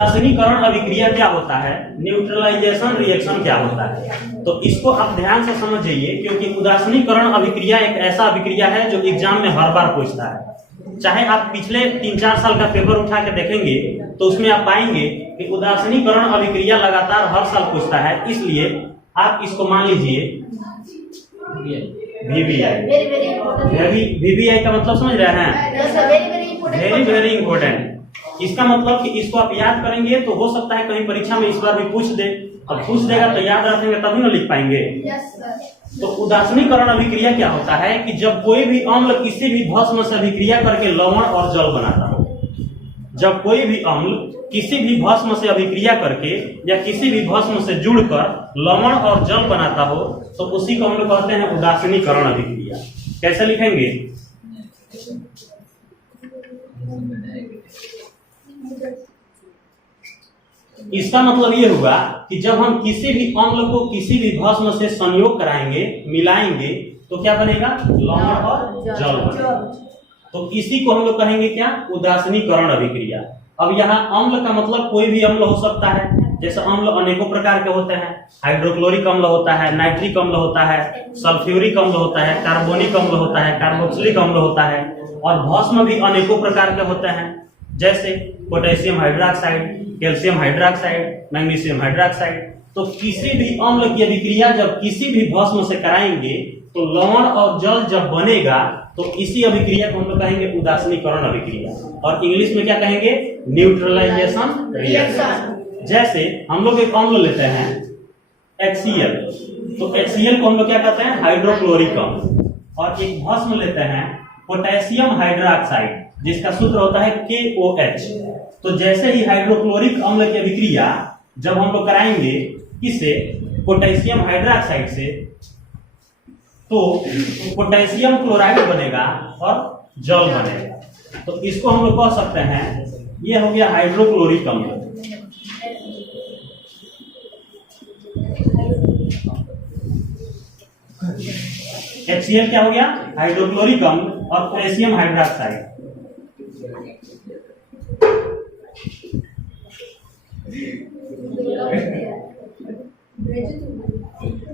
उदासीनीकरण अभिक्रिया क्या होता है, न्यूट्रलाइजेशन रिएक्शन क्या होता है, तो इसको आप ध्यान से समझ जाइए, क्योंकि उदासीनीकरण अभिक्रिया एक ऐसा अभिक्रिया है जो एग्जाम में हर बार पूछता है। चाहे आप पिछले 3-4 साल का पेपर उठा के देखेंगे तो उसमें आप पाएंगे कि उदासीनीकरण अभिक्रिया लगातार हर साल पूछता है। इसलिए आप इसको मान लीजिए VVI का मतलब समझ रहे हैं, वेरी वेरी इंपॉर्टेंट। इसका मतलब कि इसको आप याद करेंगे तो हो सकता है कहीं परीक्षा में इस बार भी पूछ दे, अब पूछ देगा तो याद रखेंगे तभी ना लिख पाएंगे। तो उदासीनीकरण अभिक्रिया क्या होता है कि जब कोई भी अम्ल किसी भी भस्म से अभिक्रिया करके लवण और जल बनाता हो, जब कोई भी अम्ल किसी भी भस्म से अभिक्रिया करके या किसी भी भस्म से जुड़कर लवण और जल बनाता हो तो उसी को हम लोग कहते हैं उदासीनीकरण अभिक्रिया। कैसे लिखेंगे? इसका मतलब ये हुआ कि जब हम किसी भी अम्ल को किसी भी भस्म से संयोग कराएंगे, मिलाएंगे, तो क्या बनेगा? लवण और जल बनेगा। तो इसी को हम लोग कहेंगे क्या? उदासीनीकरण अभिक्रिया। अब यहाँ अम्ल का मतलब कोई भी अम्ल हो सकता है, जैसे अम्ल अनेकों प्रकार के होते हैं। हाइड्रोक्लोरिक अम्ल होता है, नाइट्रिक अम्ल होता है, सल्फ्यूरिक अम्ल होता है, कार्बोनिक अम्ल होता है, कार्बोक्सिलिक अम्ल होता है, और भस्म भी अनेकों प्रकार के होते हैं, जैसे potassium hydroxide, calcium hydroxide, magnesium hydroxide. तो किसी भी अम्ल की अभिक्रिया जब किसी भी भस्म से कराएंगे तो लवण और जल जब बनेगा तो इसी अभिक्रिया को हम लोग कहेंगे उदासीनीकरण अभिक्रिया, और इंग्लिश में क्या कहेंगे? Neutralisation reaction. जैसे हम लोग एक अम्ल लेते हैं HCl, तो HCl को हम लोग क्या कहते हैं? हाइड्रोक्लोरिक अम्ल। और एक भस्म लेते हैं पोटेशियम हाइड्रोक्साइड, जिसका सूत्र होता है KOH। तो जैसे ही हाइड्रोक्लोरिक अम्ल की अभिक्रिया जब हम लोग कराएंगे किससे? पोटेशियम हाइड्रोक्साइड से, तो पोटेशियम क्लोराइड बनेगा और जल बनेगा। तो इसको हम लोग कह सकते हैं ये हो गया हाइड्रोक्लोरिक अम्ल। HCl क्या हो गया? हाइड्रोक्लोरिक अम्ल और पोटेशियम हाइड्रोक्साइड।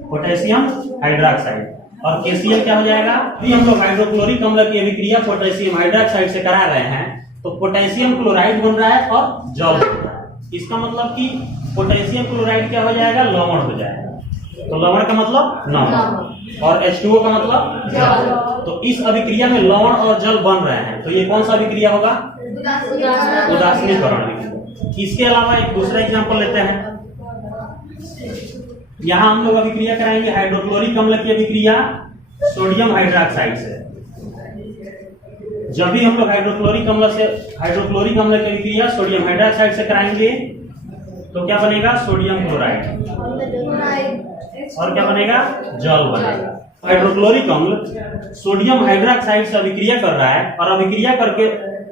पोटेशियम हाइड्रोक्साइड और KCl क्या हो जाएगा? अभी हम लोग हाइड्रोक्लोरिक अम्ल की अभिक्रिया पोटेशियम हाइड्रोक्साइड से करा रहे हैं, तो पोटेशियम क्लोराइड बन रहा है और जल बन रहा है। इसका मतलब कि पोटेशियम क्लोराइड क्या हो जाएगा? लवण हो जाएगा। तो लवण का मतलब नमक, और H2O का मतलब जल। तो इस अभिक्रिया में लवण और जल बन रहे हैं, तो ये कौन सा अभिक्रिया होगा? उदासीनीकरण अभिक्रिया। इसके अलावा एक दूसरा एग्जांपल लेते हैं। यहाँ हम लोग अभिक्रिया कराएंगे हाइड्रोक्लोरिक अम्ल की अभिक्रिया सोडियम हाइड्रोक्साइड से। जब भी हम लोग हाइड्रोक्लोरिक अम्ल की अभिक्रिया सोडियम हाइड्रोक्साइड से कराएंगे तो क्या बनेगा? सोडियम क्लोराइड, और क्या बनेगा? जल बनेगा। हाइड्रोक्लोरिक अम्ल सोडियम हाइड्रोक्साइड से अभिक्रिया कर रहा है और अभिक्रिया करके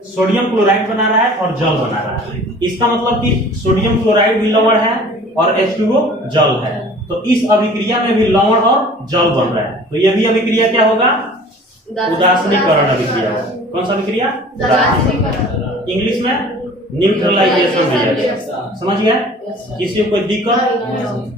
सोडियम क्लोराइड बना रहा है और जल बना रहा है। इसका मतलब कि सोडियम क्लोराइड भी लवण है और H2O जल है, तो इस अभिक्रिया में भी लवण और जल बन रहा है। तो यह भी अभिक्रिया क्या होगा? उदासीनीकरण अभिक्रिया। कौन सा अभिक्रिया? इंग्लिश में न्यूट्रलाइजेशन रिएक्शन। समझ गए? किसी को कोई दिक्कत?